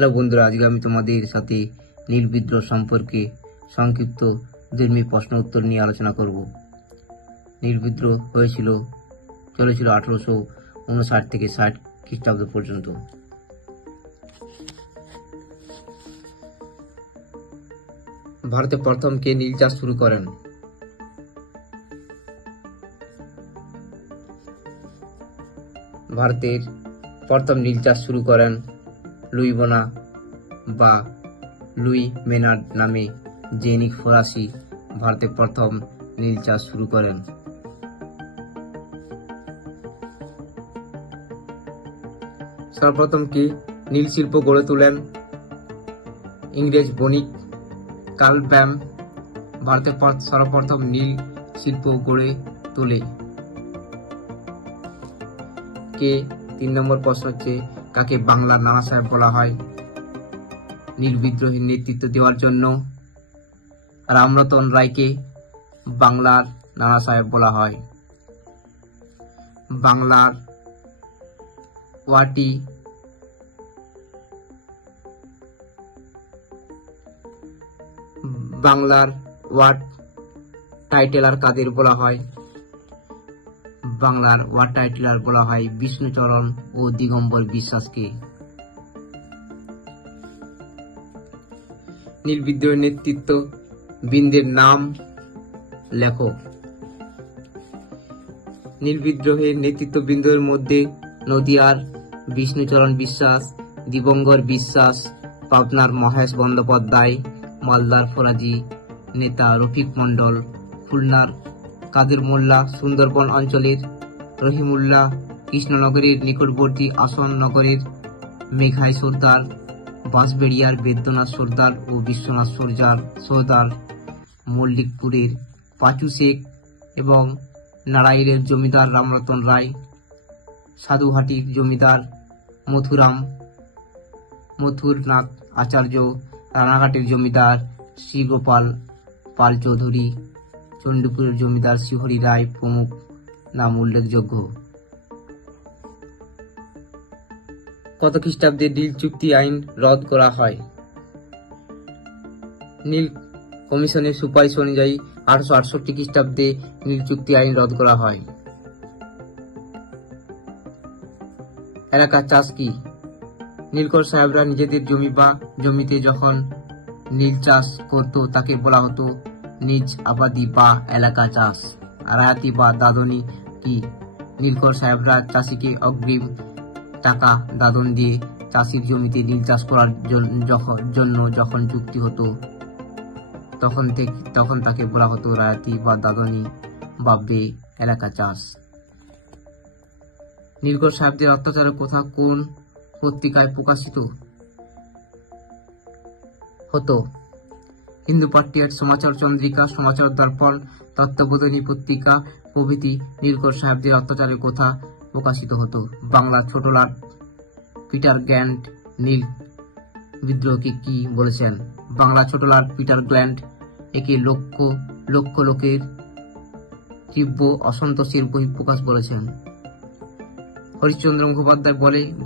হ্যালো বন্ধুরা, আজকে আমি তোমাদের সাথে নীল বিদ্রোহ সম্পর্কে সংক্ষিপ্ত ধর্মী প্রশ্ন উত্তর নিয়ে আলোচনা করব। নীল বিদ্রোহ চলেছিল 1859 থেকে 60 খ্রিস্টাব্দ পর্যন্ত। ভারতে প্রথম কে নীল চাষ শুরু করেন? ভারতের প্রথম নীল চাষ শুরু করেন লুই বোনা বা লুই মেনার্ড নামে জৈনিক ফরাসি ভারতে প্রথম নীল চাষ শুরু করেন। সর্বপ্রথম কি নীল শিল্প গড়ে তোলেন? ইংরেজ বণিক কার্ল ব্যাম ভারতে সর্বপ্রথম নীল শিল্প গড়ে তোলে। কে 3 নম্বর প্রশ্ন হচ্ছে, কাকে বাংলার নানা সাহেব বলা হয়? নীল বিদ্রোহের নেতৃত্ব দেওয়ার জন্য রামরতন রায়কে বাংলার নানা সাহেব বলা হয়। বাংলার ওয়ার্ড টাইটেলার কাদের বলা হয়? বাংলার ওয়ার্ড টাইটেলার বলা হয় বিষ্ণুচরণ ও দিগম্বর বিশ্বাসকে। নীল বিদ্রোহের নেতৃত্ব বৃন্দের নাম লেখো। নীল বিদ্রোহের নেতৃত্ববৃন্দের মধ্যে নদিয়ার বিষ্ণুচরণ বিশ্বাস, দিগম্বর বিশ্বাস, পাবনার মহেশ বন্দ্যোপাধ্যায়, মালদার ফরাজি নেতা রফিক মন্ডল, খুলনার কাদের মোল্লা, সুন্দরবন অঞ্চলের রহিমুল্লাহ, কৃষ্ণনগরের নিকটবর্তী আসন নগরের মেঘাই সর্দার, বাঁশবেড়িয়ার বেদ্যনাথ সর্দার ও বিশ্বনাথ সর্দার, মল্লিকপুরের পাঁচু শেখ এবং নারায়ণের জমিদার রামরতন রায়, সাধুহাটির জমিদার মথুরনাথ আচার্য, রানাঘাটের জমিদার শ্রীগোপাল পাল চৌধুরী, চণ্ডীপুরের জমিদার শ্রীহরি রায় প্রমুখ নাম উল্লেখযোগ্য। কত খ্রিস্টাব্দে নীল চুক্তি আইন রদ করা হয়? নীল কমিশনের সুপারিশ অনুযায়ী 1868 খ্রিস্টাব্দে নীল চুক্তি আইন রদ করা হয়। এলাকা চাষ কি? নীলকর সাহেবরা নিজেদের জমি বা জমিতে যখন নীল চাষ করত তাকে বলা হতো নিজ আবাদি বা এলাকা চাষ। রায়াতি বা দাদনী কি? নীলকর সাহেবরা চাষিকে অগ্রিম টাকা দাদন দিয়ে চাষির জমিতে নীল চাষ করার জন্য যখন চুক্তি হতো তখন তাকে বলা হতো রায়াতি বা দাদনী বা বে এলাকা চাষ। নীলকর সাহেবদের অত্যাচারের কথা কোন পত্রিকায় প্রকাশিত হতো? হিন্দু পাট্টিয়ার সমাচার চন্দ্রিকা, সমাচার দর্পণ, তত্ত্ববোধিনী পত্রিকা প্রভৃতি নীলকর সাহেবদের অত্যাচারের কথা প্রকাশিত হতো। বাংলার ছোট লর্ড পিটার গ্র্যান্ট নীল বিদ্রোহকে কি বলেছেন? বাংলার ছোট লর্ড পিটার গ্র্যান্ট একে লক্ষ লোকের তীব্র অসন্তোষের বহিঃপ্রকাশ বলেছেন। হরিশ্চন্দ্র মুখোপাধ্যায়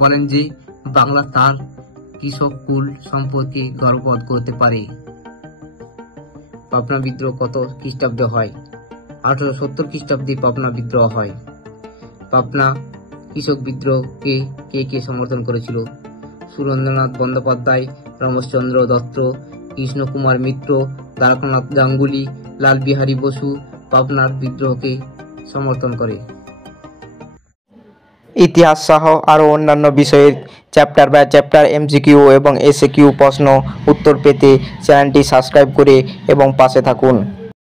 বলেন যে বাংলা তার কৃষক কুল সম্পর্কে গর্ববোধ করতে পারে। পাবনা বিদ্রোহ কত খ্রিস্টাব্দে হয়? 1870 খ্রিস্টাব্দে পাবনা বিদ্রোহ হয়। পাবনা কৃষক বিদ্রোহকে কে সমর্থন করেছিল? সুরেন্দ্রনাথ বন্দ্যোপাধ্যায়, রমেশচন্দ্র দত্ত, কৃষ্ণকুমার মিত্র, দ্বারকানাথ গাঙ্গুলি, লাল বিহারী বসু পাবনার বিদ্রোহকে সমর্থন করে। ইতিহাস সহ আরও অন্যান্য বিষয়ের চ্যাপ্টার বাই চ্যাপ্টার এমসিকিউ এবং এসএকিউ প্রশ্ন উত্তর পেতে চ্যানেলটি সাবস্ক্রাইব করে এবং পাশে থাকুন।